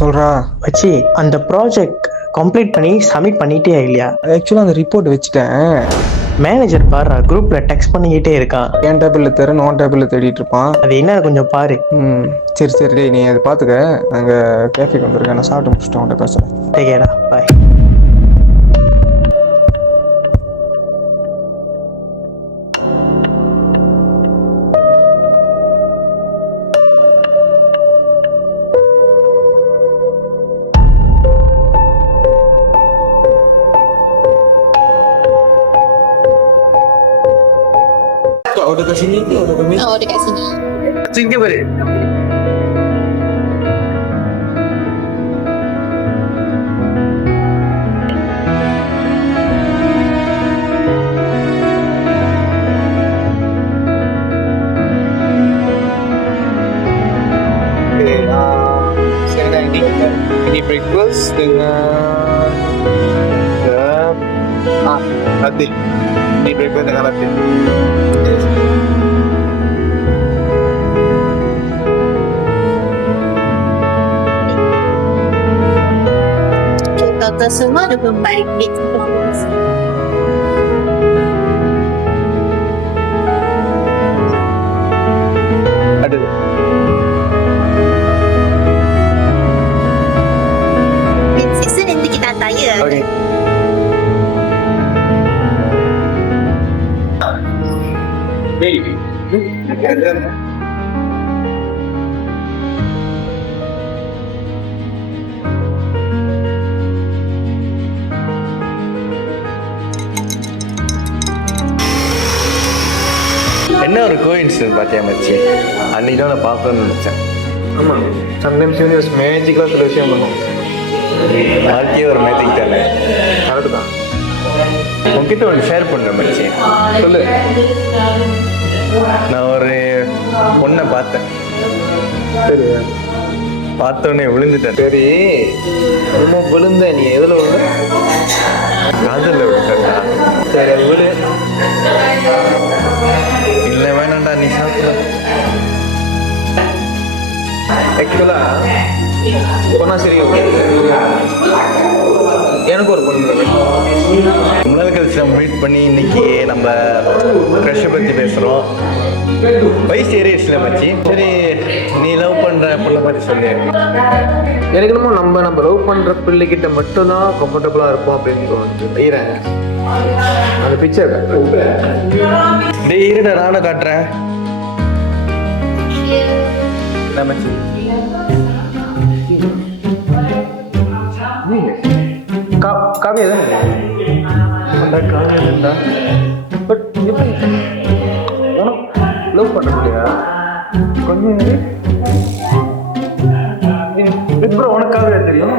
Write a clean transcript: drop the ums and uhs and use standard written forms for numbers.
சொல்றா. வச்சு அந்த ப்ராஜெக்ட் கம்ப்ளீட் பண்ணி சப்மிட் பண்ணிட்டே இல்லையா? ஆக்சுவலாக அந்த ரிப்போர்ட் வச்சுட்டேன். மேனேஜர் பாரு குரூப்ல டெக்ஸ்ட் பண்ணிக்கிட்டே இருக்கான். என் டேபிளில் தேர நோன் டேபிளில் தேடிட்டு இருப்பான். அது என்ன கொஞ்சம் பாரு. சரி சரி டேய், நீ அதை பார்த்துக்க. நாங்கள் கேஃபேக்கு வந்திருக்கேன், நான் சாப்பிட்டு முடிச்சுட்டு உன்கிட்ட பேசுகிறேன். டேகேடா பாய். Oh, dekat sini ke? Oh, dekat sini. Sini balik. Sekarang ini breakfast dengan latte. Ini breakfast dengan latte. Total semua RM24. Ada. Sisa nanti kita hantar ya. Okey. Baby. என்ன ஒரு கோயின்சிடன்ஸ் பார்த்தியா மச்சி? அன்னைக்கு தான் நான் பார்க்கணும்னு நினச்சேன். ஆமாம், சம்டைம்ஸ் யூனிவர்ஸ் மேஜிக்காக சில விஷயம் பண்ணும். வாழ்க்கையே ஒரு மேஜிக் தானே. கரெக்டு தான். உங்ககிட்ட ஒன்று ஷேர் பண்ணுறேன் மச்சி. சொல்லு. நான் ஒரு பொண்ணை பார்த்தேன். சரி, பார்த்தோன்னே விழுந்துட்டேன். சரி. ரொம்ப விழுந்த நீ எதில் விழுந்த? காதலில் விழுந்தா? சரி, அது விழு. இல்லை வேணாண்டா, நீ சாப்பிடலாம். ஆக்சுவலாக பொண்ணா சரி, எனக்கு ஒரு பொண்ணு முன்னாள் கழிச்சு நம்ம மீட் பண்ணி இன்னைக்கு நம்ம க்ரஷை பற்றி பேசுகிறோம். வயசு ஏறிடுச்சுல மச்சி. சரி, நீ லவ் பண்ணுற பிள்ளை பற்றி சொல்லு. எனக்கு என்னமோ நம்ம லவ் பண்ணுற பிள்ளைகிட்ட மட்டும்தான் கம்ஃபர்டபுளாக இருப்போம் அப்படின்னு தோணுது. ஐயறேன் அந்த பிக்சர். டேய் இருடா, நானும் காட்டுறேன். என்ன மச்சி? காவியா தானே? அந்த காதலா? பட் எப்படி உனக்கு லவ் பண்ண முடியா? கொஞ்சம் எப்படி உனக்கு காவியா தெரியும்?